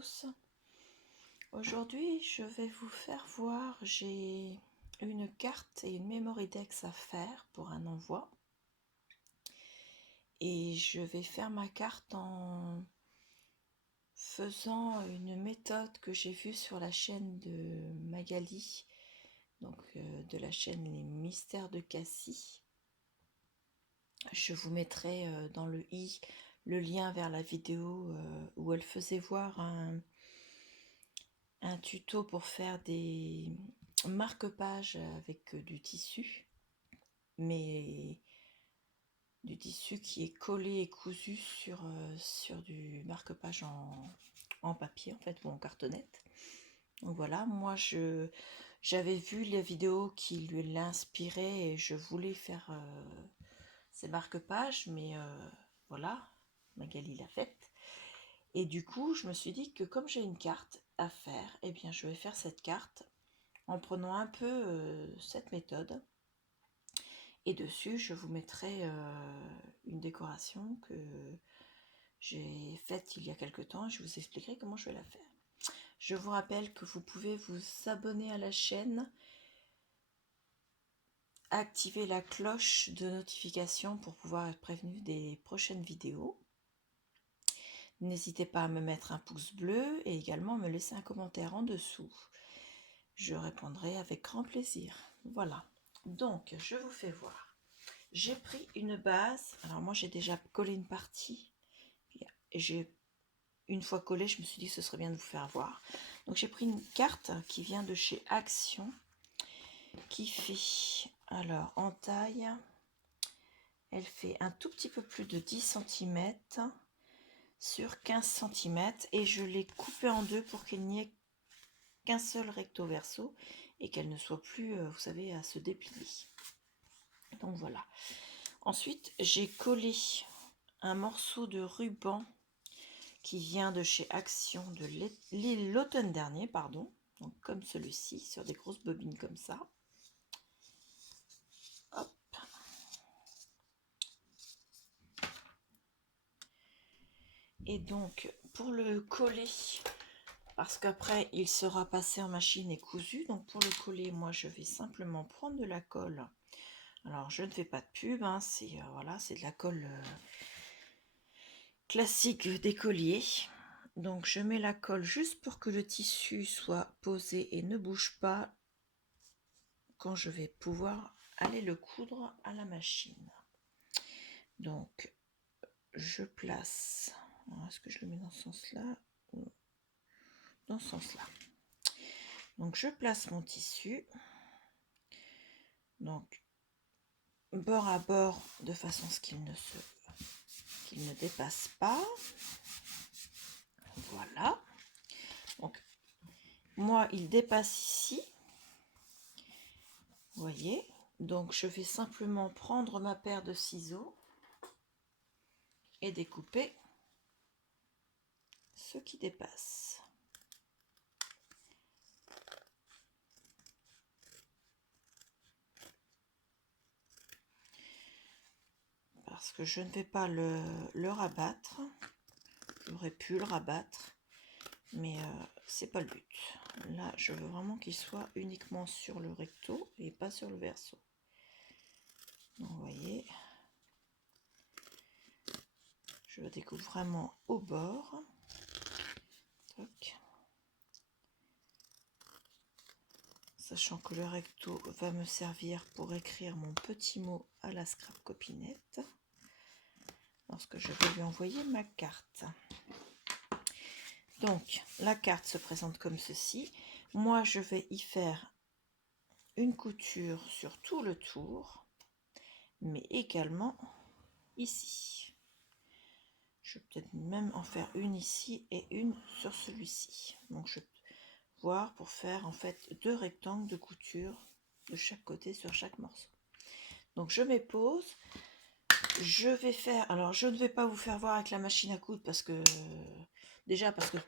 tous. Aujourd'hui, je vais vous faire voir, j'ai une carte et une Memorydex à faire pour un envoi. Et je vais faire ma carte en faisant une méthode que j'ai vue sur la chaîne de Magali, donc de la chaîne Les Mystères de Cassie. Je vous mettrai dans le i le lien vers la vidéo où elle faisait voir un tuto pour faire des marque-pages avec du tissu, mais du tissu qui est collé et cousu sur du marque-page en papier en fait, ou en cartonnette. Donc voilà, moi j'avais vu les vidéos qui lui l'inspiraient et je voulais faire ces marque-pages, mais voilà, Magali l'a faite. Et du coup, je me suis dit que comme j'ai une carte à faire, eh bien je vais faire cette carte en prenant un peu cette méthode. Et dessus, je vous mettrai une décoration que j'ai faite il y a quelque temps. Je vous expliquerai comment je vais la faire. Je vous rappelle que vous pouvez vous abonner à la chaîne, activer la cloche de notification pour pouvoir être prévenu des prochaines vidéos. N'hésitez pas à me mettre un pouce bleu et également me laisser un commentaire en dessous. Je répondrai avec grand plaisir. Voilà, donc je vous fais voir. J'ai pris une base, alors moi j'ai déjà collé une partie, et une fois collé, je me suis dit que ce serait bien de vous faire voir. Donc j'ai pris une carte qui vient de chez Action, qui fait, alors en taille, elle fait un tout petit peu plus de 10 cm sur 15 cm, et je l'ai coupée en deux pour qu'il n'y ait qu'un seul recto verso et qu'elle ne soit plus, vous savez, à se déplier. Donc voilà. Ensuite, j'ai collé un morceau de ruban qui vient de chez Action de l'automne dernier, pardon, donc comme celui-ci, sur des grosses bobines comme ça. Hop. Et donc, pour le coller, parce qu'après, il sera passé en machine et cousu, donc pour le coller, moi, je vais simplement prendre de la colle. Alors, je ne fais pas de pub, hein, c'est voilà, c'est de la colle classique des colliers. Donc je mets la colle juste pour que le tissu soit posé et ne bouge pas quand je vais pouvoir aller le coudre à la machine. Donc je place, est-ce que je le mets dans ce sens-là ou dans ce sens-là? Donc je place mon tissu, donc bord à bord, de façon à ce qu'il ne dépasse pas. Voilà. Donc moi il dépasse ici, vous voyez. Donc je vais simplement prendre ma paire de ciseaux et découper ce qui dépasse. Parce que je ne vais pas le rabattre. J'aurais pu le rabattre, mais c'est pas le but. Là, je veux vraiment qu'il soit uniquement sur le recto et pas sur le verso. Donc, vous voyez, je le découpe vraiment au bord. Toc. Sachant que le recto va me servir pour écrire mon petit mot à la scrap copinette lorsque je vais lui envoyer ma carte. Donc la carte se présente comme ceci. Moi je vais y faire une couture sur tout le tour, mais également ici. Je vais peut-être même en faire une ici et une sur celui-ci. Donc je vais voir pour faire en fait 2 rectangles de couture de chaque côté sur chaque morceau. Donc je mets pause. Je vais faire, alors je ne vais pas vous faire voir avec la machine à coudre parce que déjà parce que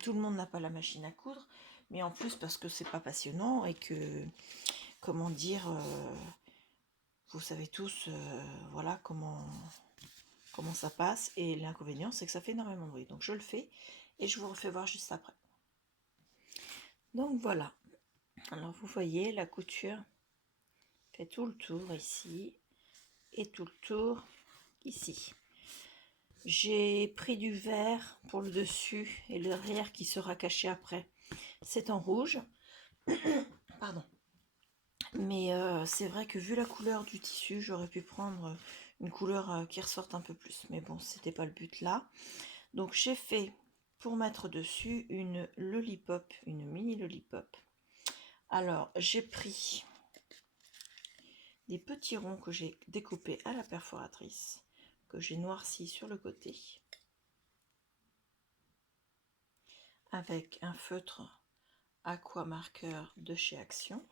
tout le monde n'a pas la machine à coudre, mais en plus parce que c'est pas passionnant et que, comment dire, vous savez tous, voilà comment ça passe, et l'inconvénient c'est que ça fait énormément de bruit. Donc je le fais et je vous refais voir juste après. Donc voilà, alors vous voyez la couture fait tout le tour ici et tout le tour ici. J'ai pris du vert pour le dessus et l'arrière qui sera caché après. C'est en rouge, pardon. Mais c'est vrai que vu la couleur du tissu, j'aurais pu prendre une couleur qui ressorte un peu plus. Mais bon, c'était pas le but là. Donc j'ai fait pour mettre dessus une lollipop, une mini lollipop. Alors j'ai pris des petits ronds que j'ai découpés à la perforatrice, que j'ai noirci sur le côté, avec un feutre aqua marqueur de chez Action.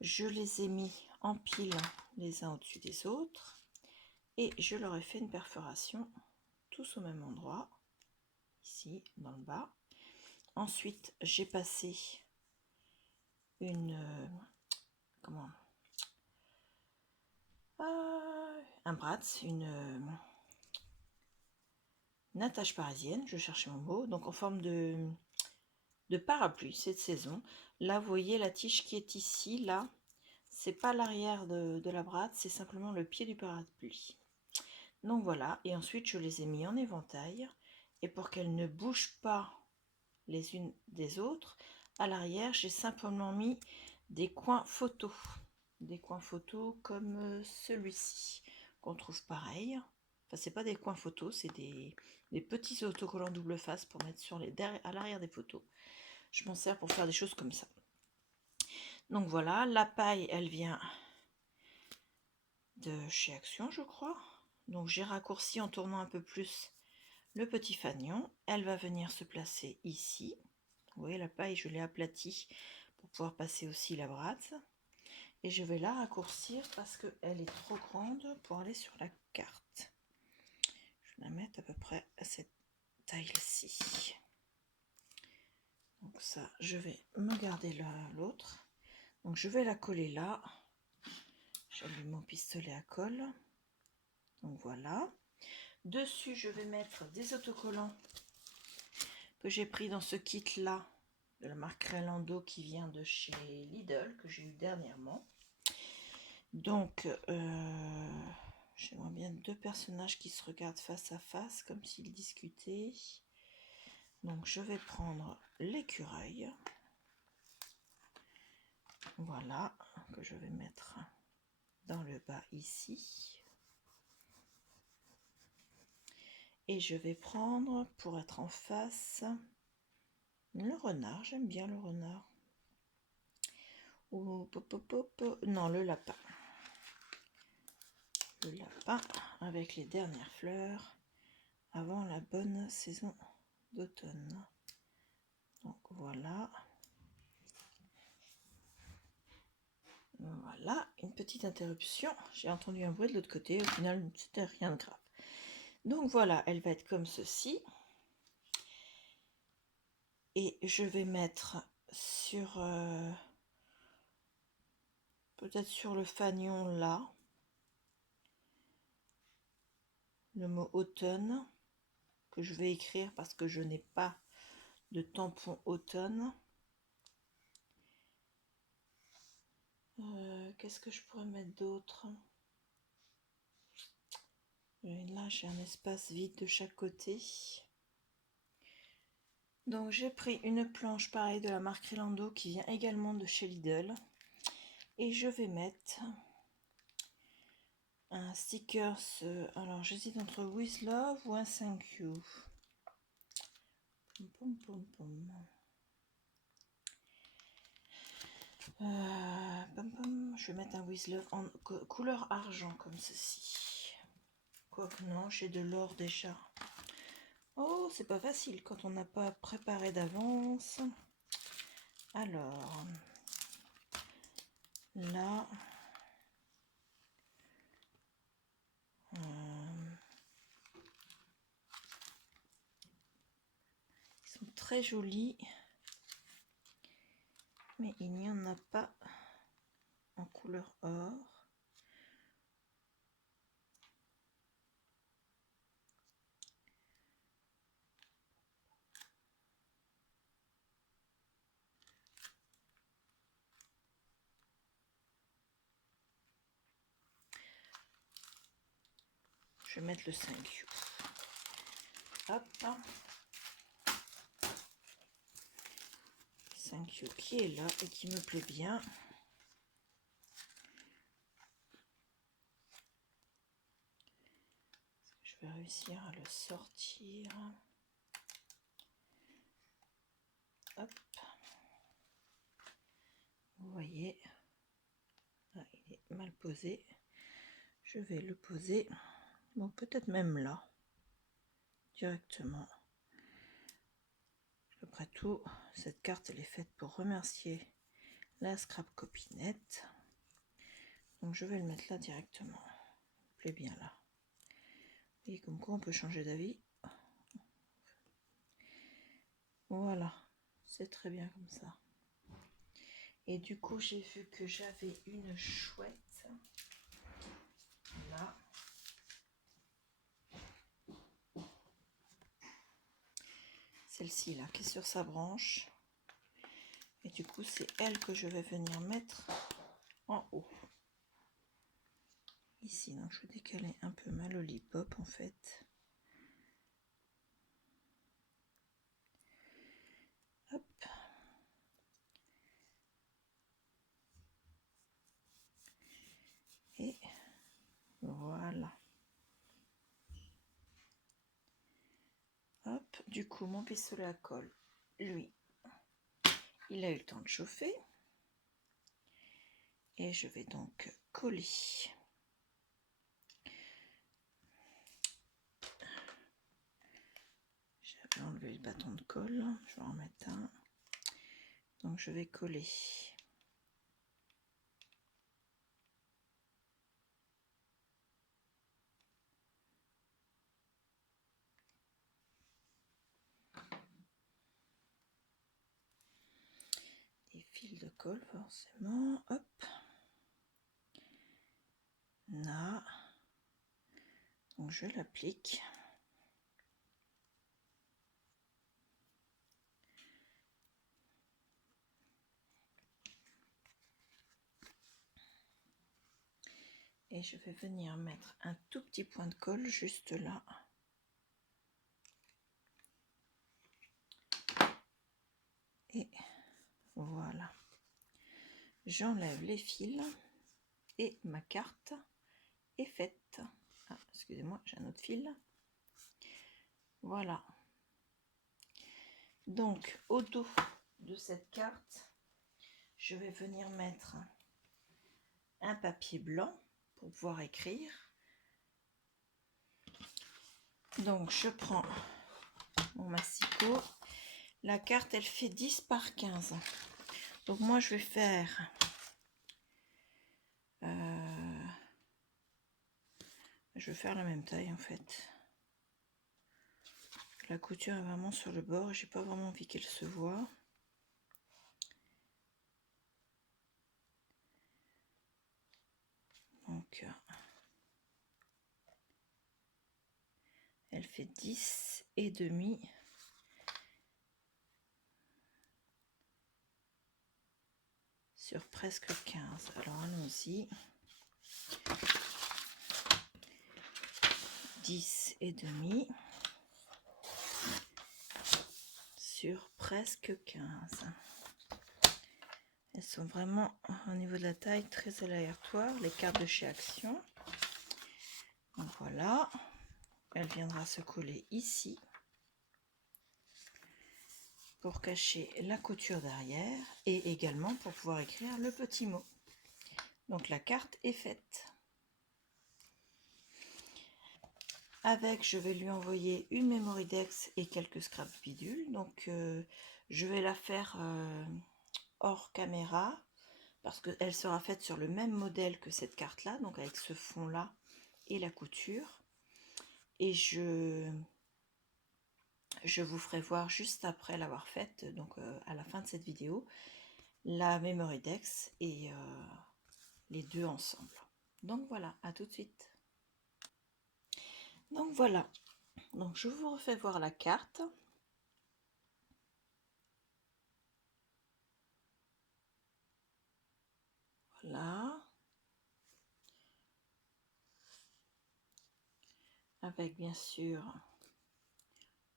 Je les ai mis en pile les uns au-dessus des autres et je leur ai fait une perforation tous au même endroit, ici dans le bas. Ensuite j'ai passé une un bratz, une attache parisienne, je cherchais mon mot, donc en forme de parapluie cette saison. Là vous voyez la tige qui est ici, là c'est pas l'arrière de la bratz, c'est simplement le pied du parapluie. Donc voilà, et ensuite je les ai mis en éventail, et pour qu'elles ne bougent pas les unes des autres, à l'arrière j'ai simplement mis des coins photos comme celui-ci qu'on trouve pareil. Enfin c'est pas des coins photos, c'est des petits autocollants double face pour mettre sur à l'arrière des photos. Je m'en sers pour faire des choses comme ça. Donc voilà, la paille elle vient de chez Action je crois. Donc j'ai raccourci en tournant un peu plus le petit fanion. Elle va venir se placer ici. Vous voyez la paille je l'ai aplatie pour pouvoir passer aussi la bratz. Et je vais la raccourcir parce qu'elle est trop grande pour aller sur la carte. Je vais la mettre à peu près à cette taille-ci. Donc ça, je vais me garder l'autre. Donc je vais la coller là. J'allume mon pistolet à colle. Donc voilà. Dessus, je vais mettre des autocollants que j'ai pris dans ce kit-là de la marque Relando qui vient de chez Lidl, que j'ai eu dernièrement. Donc, j'aimerais bien deux personnages qui se regardent face à face, comme s'ils discutaient. Donc, je vais prendre l'écureuil. Voilà, que je vais mettre dans le bas ici. Et je vais prendre, pour être en face, le renard. J'aime bien le renard. Ou, non, le lapin. Le lapin avec les dernières fleurs avant la bonne saison d'automne. Donc voilà. Voilà, une petite interruption. J'ai entendu un bruit de l'autre côté. Au final, c'était rien de grave. Donc voilà, elle va être comme ceci. Et je vais mettre sur... peut-être sur le fanion là. Le mot automne. Que je vais écrire parce que je n'ai pas de tampon automne. Qu'est-ce que je pourrais mettre d'autre? Là, j'ai un espace vide de chaque côté. Donc, j'ai pris une planche pareille de la marque Relando qui vient également de chez Lidl. Et je vais mettre un sticker. Alors, j'hésite entre With Love ou un Thank You. Je vais mettre un With Love en couleur argent comme ceci. Quoique non, j'ai de l'or déjà. Oh, c'est pas facile quand on n'a pas préparé d'avance. Alors, là, ils sont très jolis, mais il n'y en a pas en couleur or. Je vais mettre le 5U. Hop. 5U qui est là et qui me plaît bien. Je vais réussir à le sortir. Hop. Vous voyez, là, il est mal posé. Je vais le poser, bon, peut-être même là, directement. Après tout, cette carte, elle est faite pour remercier la Scrap Copinette. Donc je vais le mettre là directement. Il me plaît bien là. Et comme quoi on peut changer d'avis. Voilà, c'est très bien comme ça. Et du coup, j'ai vu que j'avais une chouette. Là. Celle-ci là, qui est sur sa branche. Et du coup, c'est elle que je vais venir mettre en haut. Ici, donc je vais décaler un peu ma lollipop en fait. Hop. Et voilà. Hop, du coup, mon pistolet à colle, lui, il a eu le temps de chauffer. Et je vais donc coller. J'avais enlevé le bâton de colle, je vais en remettre un. Donc je vais coller. Des fils de colle forcément. Hop. Là. Donc je l'applique. Et je vais venir mettre un tout petit point de colle juste là. Et voilà. J'enlève les fils et ma carte est faite. Ah, excusez-moi, j'ai un autre fil. Voilà. Donc, au dos de cette carte, je vais venir mettre un papier blanc pour pouvoir écrire. Donc, je prends mon massicot. La carte, elle fait 10 par 15. Donc, moi, je vais faire... je vais faire la même taille, en fait. La couture est vraiment sur le bord. J'ai pas vraiment envie qu'elle se voie. Donc, elle fait 10 et demi. Sur presque 15. Alors, allons-y. 10 et demi. Sur presque 15. Elles sont vraiment au niveau de la taille très aléatoires, les cartes de chez Action. Donc voilà, elle viendra se coller ici pour cacher la couture derrière et également pour pouvoir écrire le petit mot. Donc la carte est faite. Avec, je vais lui envoyer une Mémoridex et quelques scraps bidules. Donc je vais la faire hors caméra parce qu'elle sera faite sur le même modèle que cette carte là, donc avec ce fond là et la couture. Et je vous ferai voir juste après l'avoir faite, donc à la fin de cette vidéo, la Mémoridex et les deux ensemble. Donc voilà, à tout de suite. Donc voilà, donc je vous refais voir la carte. Voilà. avec bien sûr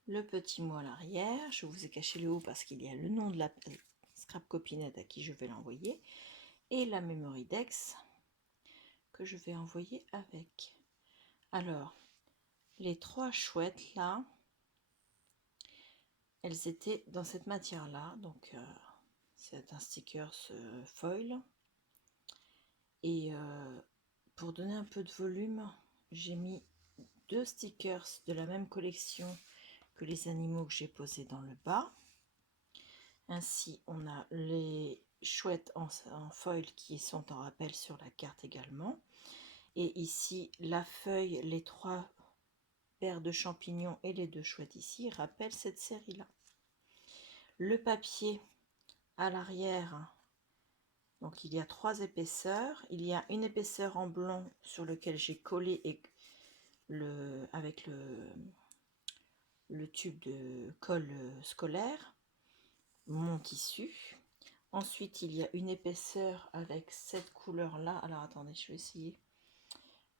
le petit mot à l'arrière. Je vous ai caché le haut parce qu'il y a le nom de la scrap copinette à qui je vais l'envoyer et la Memorydex que je vais envoyer avec. Alors, les 3 chouettes là, elles étaient dans cette matière là, donc c'est un sticker foil. Et pour donner un peu de volume, j'ai mis 2 stickers de la même collection que les animaux que j'ai posés dans le bas. Ainsi, on a les chouettes en foil qui sont en rappel sur la carte également. Et ici, la feuille, les 3 paires de champignons et les 2 chouettes ici rappellent cette série-là. Le papier à l'arrière, donc il y a 3 épaisseurs. Il y a une épaisseur en blanc sur lequel j'ai collé et avec le tube de colle scolaire mon tissu. Ensuite, il y a une épaisseur avec cette couleur-là. Alors, attendez, je vais essayer.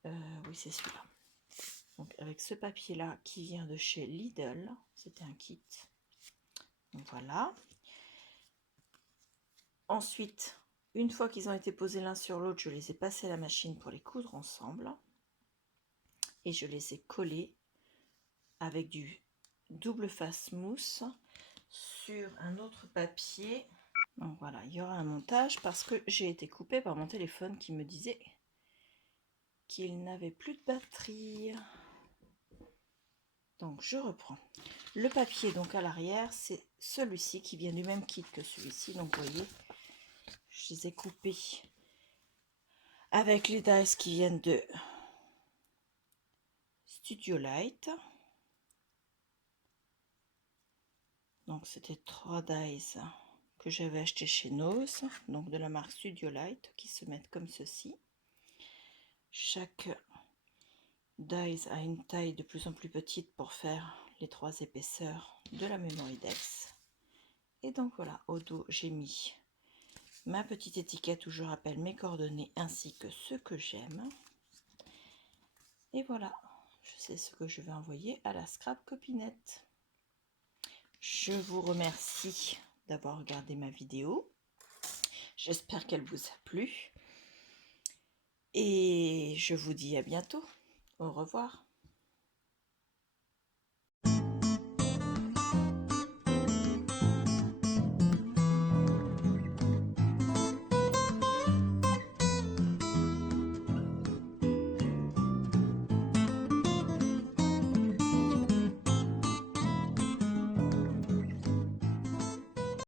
Oui, c'est celui-là. Donc, avec ce papier-là qui vient de chez Lidl. C'était un kit. Donc, voilà. Ensuite, une fois qu'ils ont été posés l'un sur l'autre, je les ai passés à la machine pour les coudre ensemble. Et je les ai collés avec du double face mousse sur un autre papier. Donc voilà, il y aura un montage parce que j'ai été coupée par mon téléphone qui me disait qu'il n'avait plus de batterie. Donc je reprends. Le papier donc à l'arrière, c'est celui-ci qui vient du même kit que celui-ci. Donc vous voyez, je les ai coupés avec les dies qui viennent de Studio Light. Donc c'était 3 dies que j'avais acheté chez Nose, donc de la marque Studio Light, qui se mettent comme ceci. Chaque dies a une taille de plus en plus petite pour faire les 3 épaisseurs de la Memorydex. Et donc voilà, au dos j'ai mis ma petite étiquette où je rappelle mes coordonnées ainsi que ce que j'aime. Et voilà, je sais ce que je vais envoyer à la scrap copinette. Je vous remercie d'avoir regardé ma vidéo. J'espère qu'elle vous a plu. Et je vous dis à bientôt. Au revoir.